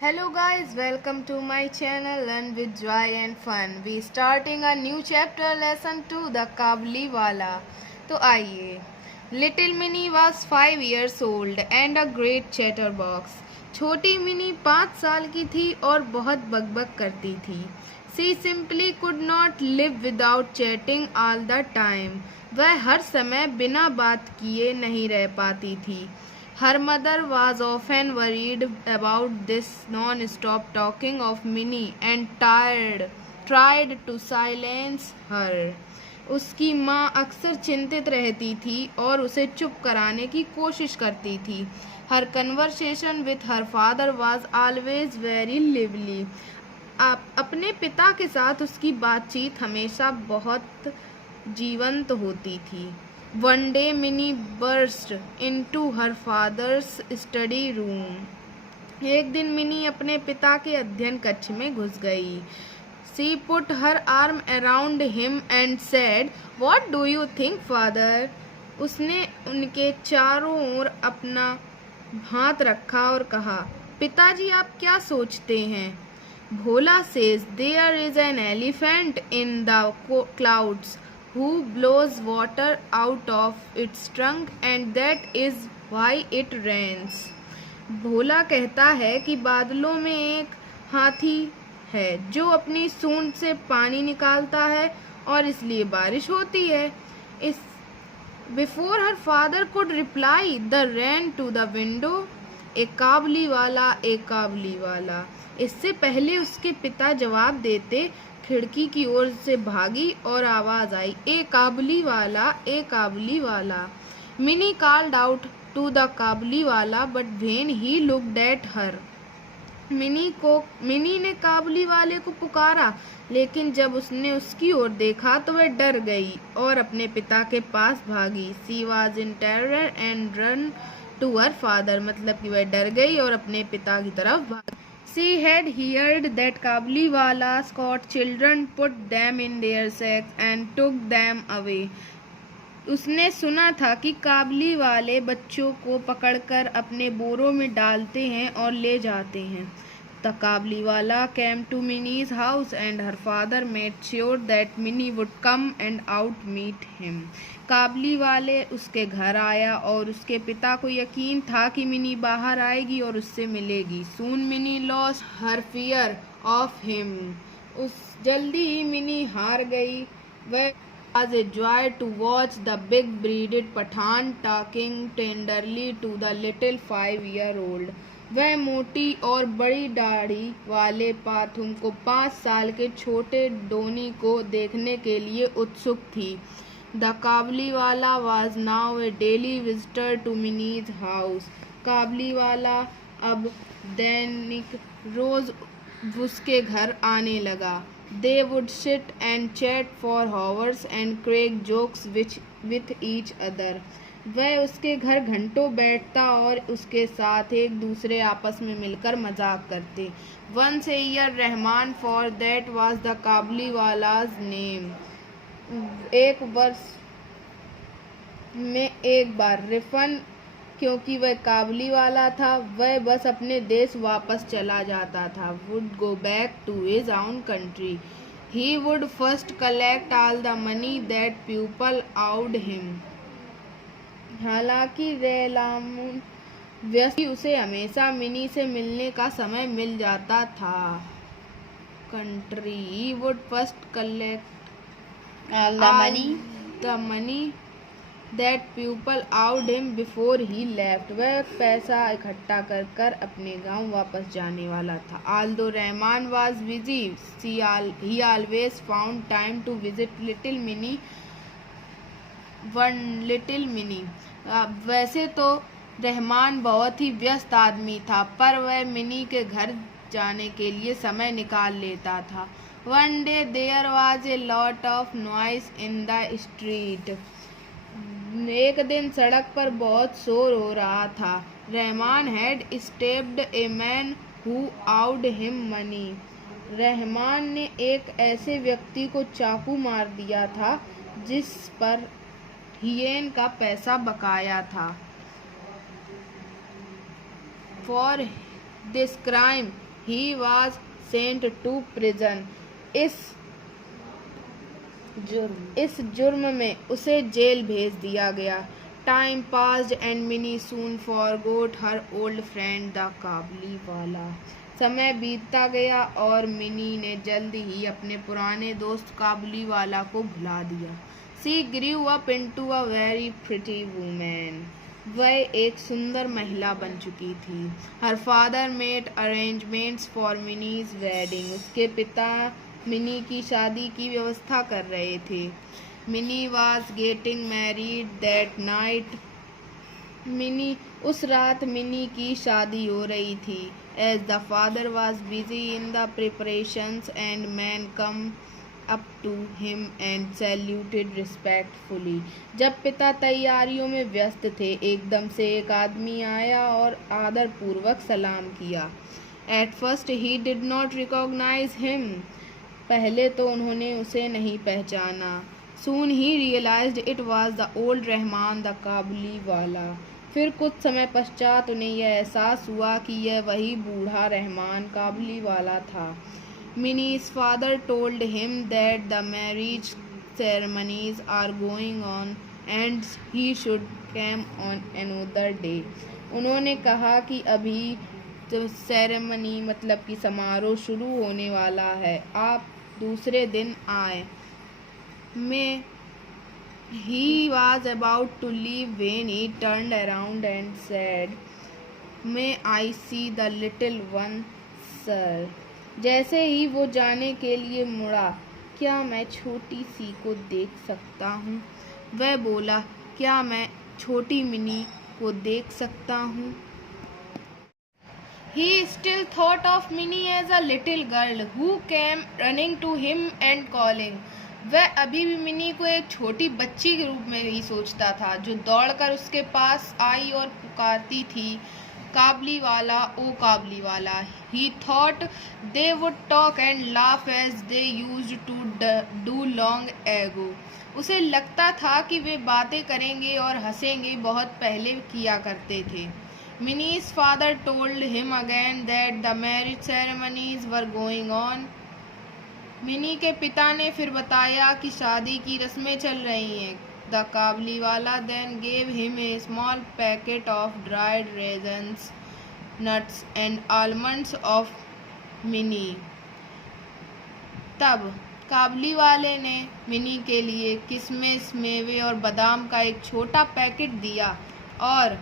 Hello guys, welcome to my channel Learn with Joy and Fun. We starting a new chapter lesson 2 The Kabuliwala. तो आइए. Little Minnie was 5 years old and a great chatterbox. छोटी mini 5 साल की थी और बहुत बकबक करती थी. She simply could not live without chatting all the time. वह हर समय बिना बात किए नहीं रह पाती थी. Her mother was often worried about this non-stop talking of Minnie and tried to silence her. उसकी माँ अक्सर चिंतित रहती थी और उसे चुप कराने की कोशिश करती थी. Her conversation with her father was always very lively. अपने पिता के साथ उसकी बातचीत हमेशा बहुत जीवंत होती थी. One day Minnie burst into her father's study room. एक दिन मिनी अपने पिता के अध्ययन कक्ष में घुस गई. She put her arm around him and said, "What do you think, father?" उसने उनके चारों ओर अपना हाथ रखा और कहा, पिताजी आप क्या सोचते हैं? भोला says, "There is an elephant in the clouds who blows water out of its trunk and that is why it rains." भोला कहता है कि बादलों में एक हाथी है जो अपनी सूंड से पानी निकालता है और इसलिए बारिश होती है. इस Before her father could reply, the ran to the window. एक काबुलीवाला, एक काबुलीवाला. इससे पहले उसके पिता जवाब देते खिड़की की ओर से भागी और आवाज आई, ए काबुलीवाला, ए Kabuliwala. Mini called out to the Kabuliwala but when he looked at her. Mini ने काबुलीवाले को पुकारा लेकिन जब उसने उसकी ओर देखा तो वह डर गई और अपने पिता के पास भागी. She was in terror and ran to her father. मतलब कि वह डर गई और अपने पिता की तरफ भागी. She had heard that Kabuliwala's caught children, put them in their sacks and took them away. उसने सुना था कि काबुली वाले बच्चों को पकड़कर अपने बोरों में डालते हैं और ले जाते हैं. The Kabuliwala came to Minnie's house and her father made sure that Minnie would come and out meet him. काबुली वाले उसके घर आया और उसके पिता को यकीन था कि मिनी बाहर आएगी और उससे मिलेगी. Soon Minnie lost her fear of him. जल्दी ही मिनी हार गई. वह was a joy to watch the big bearded Pathan talking tenderly to the little 5-year-old. वह मोटी और बड़ी दाढ़ी वाले पाथुम को 5 साल के छोटे डोनी को देखने के लिए उत्सुक थी. The Kabuliwala was now a daily visitor to Minnie's house. Kabuliwala अब दैनिक रोज उसके घर आने लगा. They would sit and chat for hours and crack jokes with each other. वह उसके घर घंटों बैठता और उसके साथ एक दूसरे आपस में मिलकर मजाक करते. Once a year Rahman, for that was the काबुलीवाला's name. एक वर्ष में एक बार रिफन, क्योंकि वह काबुलीवाला था, वह बस अपने देश वापस चला जाता था. Would go back to his own country. He would first collect all the money that people owed him. हालांकि रेलामुन व्यस्त उसे हमेशा मिनी से मिलने का समय मिल जाता था. Country. He would first collect all the money that people owed him before he left. वह पैसा इकट्ठा कर कर अपने गांव वापस जाने वाला था. Although Rahman was busy, he always found time to visit little Minnie. वैसे तो रहमान बहुत ही व्यस्त आदमी था पर वह मिनी के घर जाने के लिए समय निकाल लेता था. One day there was a lot of noise in the street. एक दिन सड़क पर बहुत शोर हो रहा था. Rahman had stabbed a man who owed him money. Rahman ने एक ऐसे व्यक्ति को चाकू मार दिया था जिस पर हियेन का पैसा बकाया था. For this crime He was sent to prison. इस जुर्म में उसे जेल भेज दिया गया. Time passed and Minnie soon forgot her old friend the Kabuliwala. समय बीतता गया और मिनी ने जल्द ही अपने पुराने दोस्त काबुलीवाला को भुला दिया. She grew up into a very pretty woman. वह एक सुंदर महिला बन चुकी थी. Her father made arrangements for Minnie's wedding. उसके पिता मिनी की शादी की व्यवस्था कर रहे थे. Minnie was getting married that night. उस रात मिनी की शादी हो रही थी. As the father was busy in the preparations and man come up to him and saluted respectfully. जब पिता तैयारियों में व्यस्त थे, एकदम से एक आदमी आया और आदरपूर्वक सलाम किया. At first he did not recognize him. पहले तो उन्होंने उसे नहीं पहचाना. Soon he realized it was the old Rahman the Kabuliwala. फिर कुछ समय पश्चात उन्हें यह एहसास हुआ कि यह वही बूढ़ा रहमान काबुलीवाला था. Minnie's father told him that the marriage ceremonies are going on and he should come on another day. उन्होंने कहा कि अभी तो सेरेमनी मतलब कि समारोह शुरू होने वाला है, आप दूसरे दिन आए. He was about to leave when he turned around and said, "May I see the little one, sir?" जैसे ही वो जाने के लिए मुड़ा, क्या मैं छोटी सी को देख सकता हूँ? वह बोला, क्या मैं छोटी मिनी को देख सकता हूँ? He still thought of Minnie as a little girl who came running to him and calling. वह अभी भी मिनी को एक छोटी बच्ची के रूप में ही सोचता था, जो दौड़कर उसके पास आई और पुकारती थी, काबुलीवाला, ओ Kabuliwala. He thought they would talk and laugh as they used to do long ago. उसे लगता था कि वे बातें करेंगे और हंसेंगे, बहुत पहले किया करते थे. Minnie's father told him again that the marriage ceremonies were going on. Mini के पिता ने फिर बताया कि शादी की रस्में चल रही हैं. The Kabuliwala then gave him a small packet of dried raisins, nuts and almonds of Minnie. तब काबुलीवाले ने मिनी के लिए किशमिश, मेवे और बादाम का एक छोटा पैकेट दिया और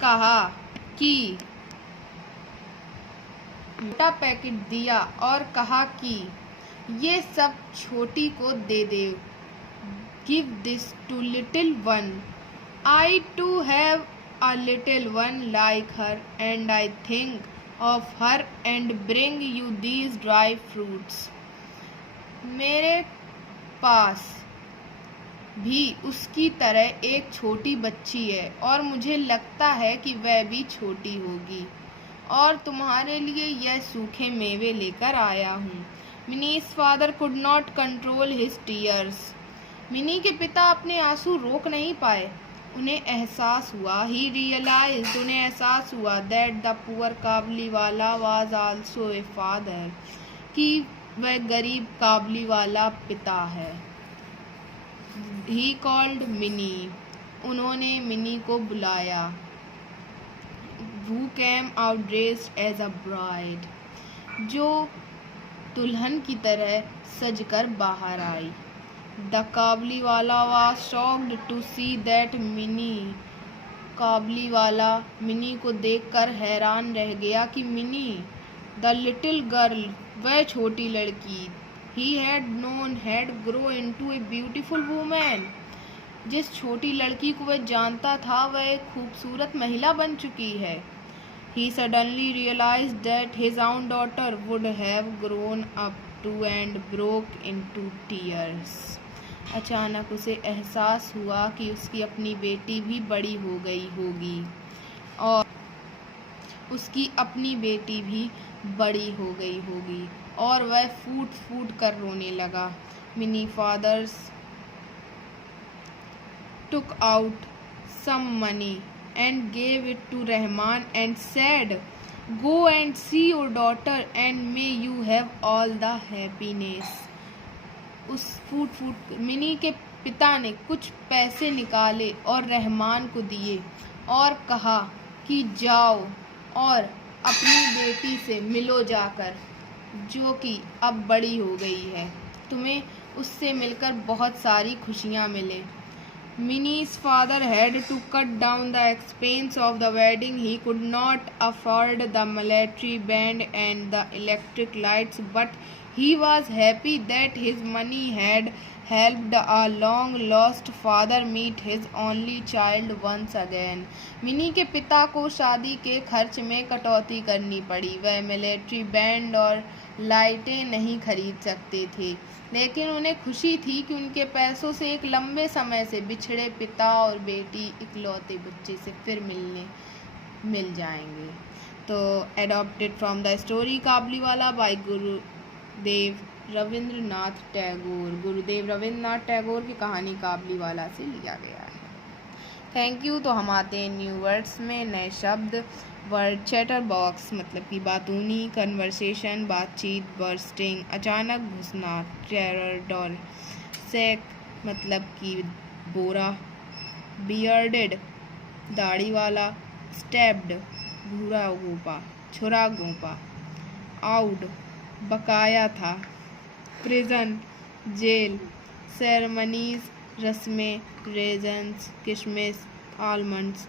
कहा कि ये सब छोटी को दे दे. Give this to little one. I too have a little one like her and I think of her and bring you these dry fruits. मेरे पास भी उसकी तरह एक छोटी बच्ची है और मुझे लगता है कि वह भी छोटी होगी और तुम्हारे लिए यह सूखे मेवे लेकर आया हूँ. Minnie's father could not control his tears. Mini के पिता अपने आंसू रोक नहीं पाए. उन्हें एहसास हुआ that the poor Kabuliwala was also a father. कि वह गरीब काबुलीवाला पिता है. He called Minnie. उन्होंने मिनी को बुलाया. Who came out dressed as a bride. जो दुल्हन की तरह सजकर बाहर आई. The Kabuliwala was shocked to see that Minnie. Kabuliwala mini को देखकर हैरान रह गया कि मिनी, the little girl, वह छोटी लड़की, he had known had grown into a beautiful woman. जिस छोटी लड़की को वह जानता था, वह एक खूबसूरत महिला बन चुकी है. He suddenly realized that his own daughter would have grown up too and broke into tears. अचानक उसे एहसास हुआ कि उसकी अपनी बेटी भी बड़ी हो गई होगी और वह फूट कर रोने लगा. Minnie fathers took out some money and gave it to Rahman and said, go and see your daughter and may you have all the happiness. उस फूट मिनी के पिता ने कुछ पैसे निकाले और रहमान को दिए और कहा कि जाओ और अपनी बेटी से मिलो जाकर, जो कि अब बड़ी हो गई है। तुम्हें उससे मिलकर बहुत सारी खुशियाँ मिले। Minnie's father had to cut down the expense of the wedding. He could not afford the military band and the electric lights, but he was happy that his money had helped a long-lost father meet his only child once again. Mini के पिता को शादी के खर्च में कटौती करनी पड़ी। वह मिलिट्री बैंड और लाइटें नहीं खरीद सकते थे, लेकिन उन्हें खुशी थी कि उनके पैसों से एक लंबे समय से बिछड़े पिता और बेटी इकलौते बच्चे से फिर मिल जाएंगे। तो adopted from the story Kabuliwala by Gurudev Rabindranath Tagore. गुरुदेव रविंद्रनाथ टैगोर की कहानी काबुलीवाला से लिया गया है। Thank you. तो हम आते हैं न्यू वर्ड्स में, नए शब्द। वर्ड चैटर बॉक्स मतलब कि बातूनी, कन्वर्सेशन बातचीत, बर्स्टिंग अचानक घुसना, टेरर डर, सैक मतलब कि बोरा, बियर्डेड दाढ़ी वाला, स्टैब्ड भूरा गोपा, छुरा गोपा, आउट बकाया था, प्रिजन जेल, सेरेमनीज रस्में, रेजन्स किशमिश, आलमंड्स